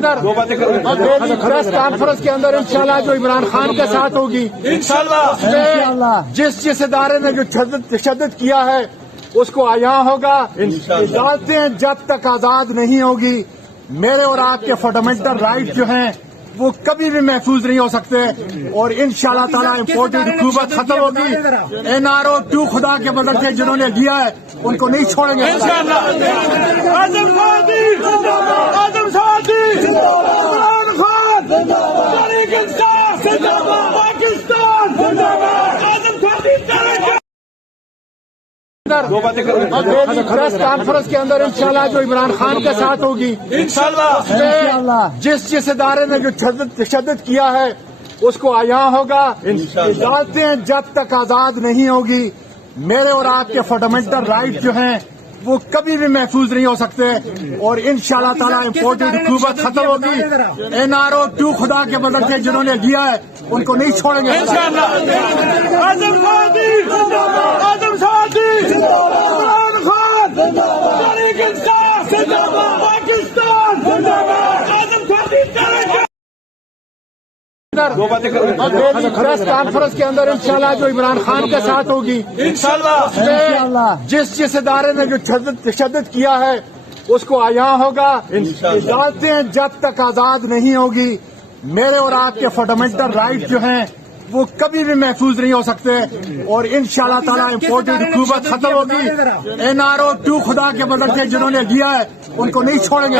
Press conference के अंदर इंशाल्लाह जो इमरान खान के साथ होगी इंशाल्लाह जिस इदारे ने जो तशद्दुद किया है उसको आया होगा। अदालतें जब तक आजाद नहीं होगी मेरे और आपके फंडामेंटल राइट जो हैं वो कभी भी महफूज नहीं हो सकते और इंशाल्लाह ताला इम्पोर्टेड हुकूमत खत्म होगी। NRO 2 खुदा के बदल से जिन्होंने लिया है उनको नहीं छोड़ेंगे। प्रेस कॉन्फ्रेंस के अंदर इंशाल्लाह जो इमरान खान के साथ होगी इंशाल्लाह जिस इदारे ने जो तशद्दुद किया है उसको आया होगा। अदालतें जब तक आजाद नहीं होगी मेरे और आपके फंडामेंटल राइट जो हैं वो कभी भी महफूज नहीं हो सकते और इंशाल्लाह ताला इम्पोर्टेड हुकूमत खत्म होगी। NRO 2 खुदा के बदल से जिन्होंने लिया है उनको नहीं छोड़ेंगे। प्रेस कॉन्फ्रेंस के अंदर इंशाल्लाह जो इमरान खान के साथ होगी इंशाल्लाह जिस इदारे ने जो तशद्दुद किया है उसको आया होगा। अदालतें जब तक आजाद नहीं होगी मेरे और आपके फंडामेंटल राइट जो हैं वो कभी भी महफूज नहीं हो सकते और इंशाल्लाह ताला इम्पोर्टेड हुकूमत खत्म होगी। NRO 2 खुदा के बदल से जिन्होंने लिया है उनको नहीं छोड़ेंगे।